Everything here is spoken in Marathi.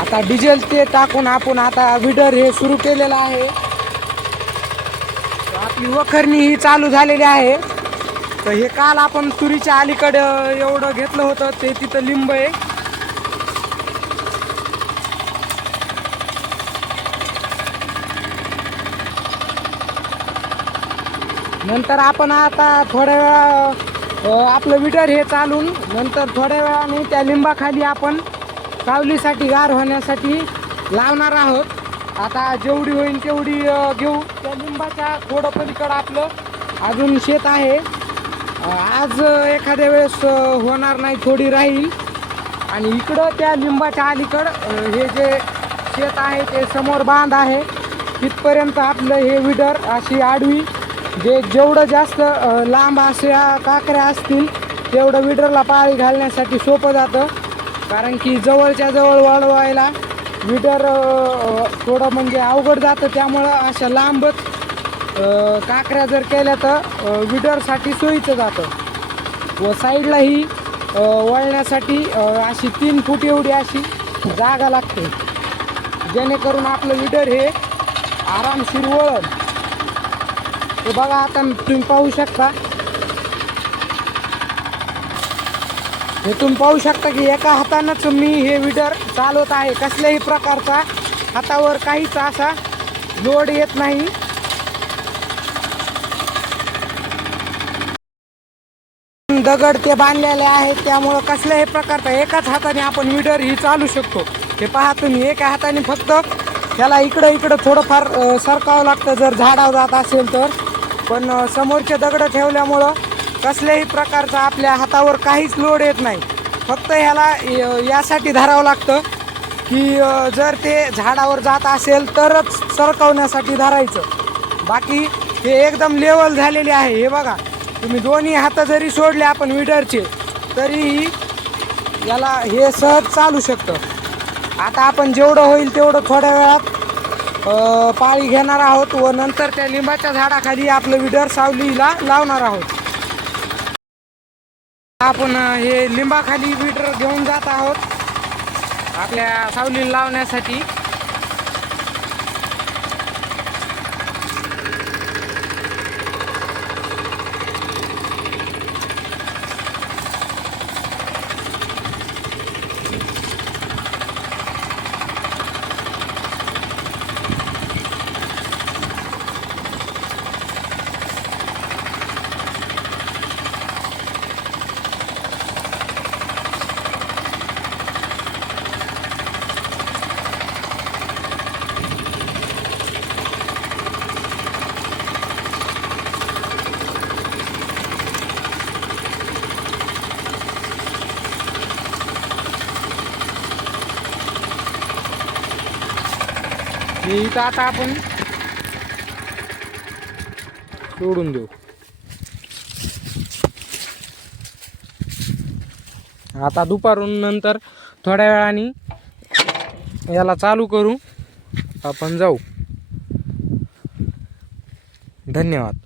आता डिझेल ते टाकून आपण आता विडर हे सुरू केलेलं आहे. आपली वखरणी ही चालू झालेली आहे. तर हे काल आपण तुरीच्या अलीकडं एवढं घेतलं होतं ते तिथं लिंब आहे. नंतर आपण आता थोड्या वेळा आपलं विटर हे चालून नंतर थोड्या वेळाने त्या लिंबाखाली आपण सावलीसाठी गार होण्यासाठी लावणार आहोत. आता जेवढी होईल तेवढी घेऊ. त्या लिंबाच्या थोडं पलीकडं आपलं अजून शेत आहे. आज एखाद्या वेळेस होणार नाही थोडी राहील. आणि इकडं त्या लिंबाच्या अलीकडं हे जे शेत आहे ते समोर बांध आहे. तिथपर्यंत आपलं हे विडर अशी आडवी जे जेवढं जास्त लांब अशा काकऱ्या असतील तेवढं विडरला पाळी घालण्यासाठी सोपं जातं. कारण की जवळच्या जवळ वाढवायला विडर थोडं म्हणजे अवघड जातं. त्यामुळं अशा लांबच काकऱ्या जर केल्या तर विडरसाठी सोयीचं जातं. व साईडलाही वळण्यासाठी अशी तीन फूट एवढी अशी जागा लागते. जेणेकरून आपलं विडर हे आरामशीर वळण. हे बघा आता तुम्ही पाहू शकता. हे तुम्ही पाहू शकता की एका हातानंच मी हे विडर चालवत आहे. कसल्याही प्रकारचा हातावर काहीच असा लोड येत नाही. दगड ते बांधलेले आहेत. त्यामुळं कसल्याही प्रकारचा एकाच हाताने आपण विडर ही चालू शकतो. हे पहा तुम्ही एका हाताने फक्त त्याला इकडं इकडं थोडंफार सरकावं लागतं. जर झाडावर जात असेल तर. पण समोरचे दगड ठेवल्यामुळं कसल्याही प्रकारचा आपल्या हातावर काहीच लोड येत नाही. फक्त ह्याला यासाठी धरावं लागतं की जर ते झाडावर जात असेल तरच सरकवण्यासाठी धरायचं. बाकी हे एकदम लेवल झालेले आहे. हे बघा तुम्ही दोन्ही हात जरी सोडले आपण विडरचे तरीही याला हे सहज चालू शकतं. आता आपण जेवढं होईल तेवढं थोड्या वेळात पाळी घेणार आहोत व नंतर त्या लिंबाच्या झाडाखाली आपलं विडर सावलीला लावणार आहोत. आपण हे लिंबाखाली मीटर घेऊन जात आहोत. आपल्या सावलीला लावण्यासाठी. हे इथं आता आपण सोडून देऊ. आता दुपारून नंतर थोड्या वेळाने याला चालू करू. आपण जाऊ. धन्यवाद.